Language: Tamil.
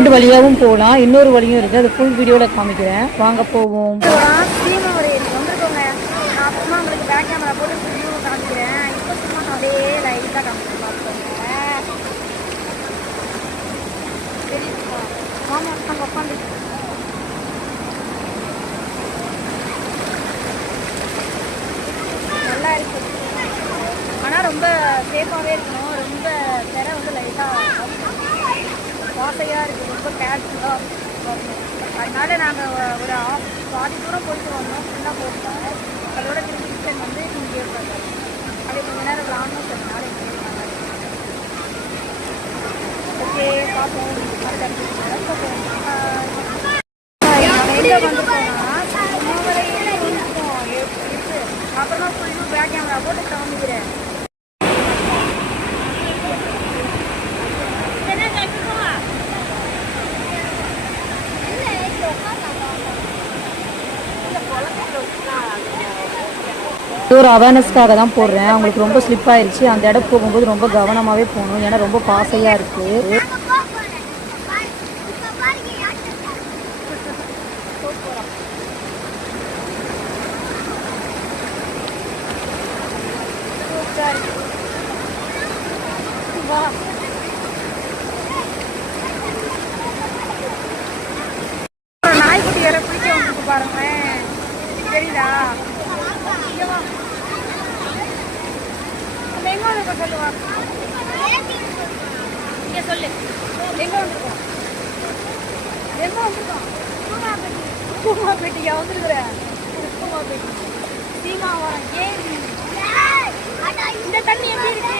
சைடு வழியாகவும் போகலாம், இன்னொரு வழியும் இருக்குது. அது ஃபுல் வீடியோவில் காமிக்கிறேன், வாங்க போவோம். வந்துருக்கோங்க. நான் அப்புறமா உங்களுக்கு பேக் கேமரா போட்டு வியூ காமிக்கிறேன். இப்போ சும்மா அப்படியே லைட்டாக காமிச்சு பார்த்துக்கோங்க. சரிப்பா மாமா நம்ம உட்காந்து நல்லா இருக்கு. ஆனால் ரொம்ப சேஃபாகவே இருக்கணும். ரொம்ப திற வந்து லைட்டாக வாசையாக இருக்குது. ரொம்ப கேர்ஃபுல்லாக வரணும். அதனால நாங்கள் ஒரு பாதி தூரம் போயிட்டு வந்தோம். ஃபுல்லாக போட்டோம். அதோட திரும்பி கிச்சன் வந்து இங்கே இருக்காங்க. அப்படியே கொஞ்ச நேரம் விளாடணும் சொன்னால ஓகே பார்ப்போம். எங்கே வந்துருக்கோம்னா அப்புறமா ஃபுல்லு பேக் கேமரா போட்டு காமிக்கிறேன். ஒரு அவேர்னஸ்க்காக தான் போடுறேன். அவங்களுக்கு ரொம்ப ஸ்லிப் ஆயிடுச்சு. அந்த இடம் போகும்போது ரொம்ப கவனமாகவே போகணும், ஏன்னா ரொம்ப பாசையாக இருக்குது. நாய்க்குட்டி வேற பிடிக்க வந்துருக்கு பாருங்களேன். தெரியுதா? எங்க வந்து சொல்லுவா இங்க சொல்லு. எங்க வந்துருக்கோம்? எங்க வந்துருக்கோம்? பூமாப்பேட்டியா வந்துருக்குறேன். பூமாப்பேட்டி சீமாவரம். ஏன் இந்த தண்ணி எப்படி இருக்கு?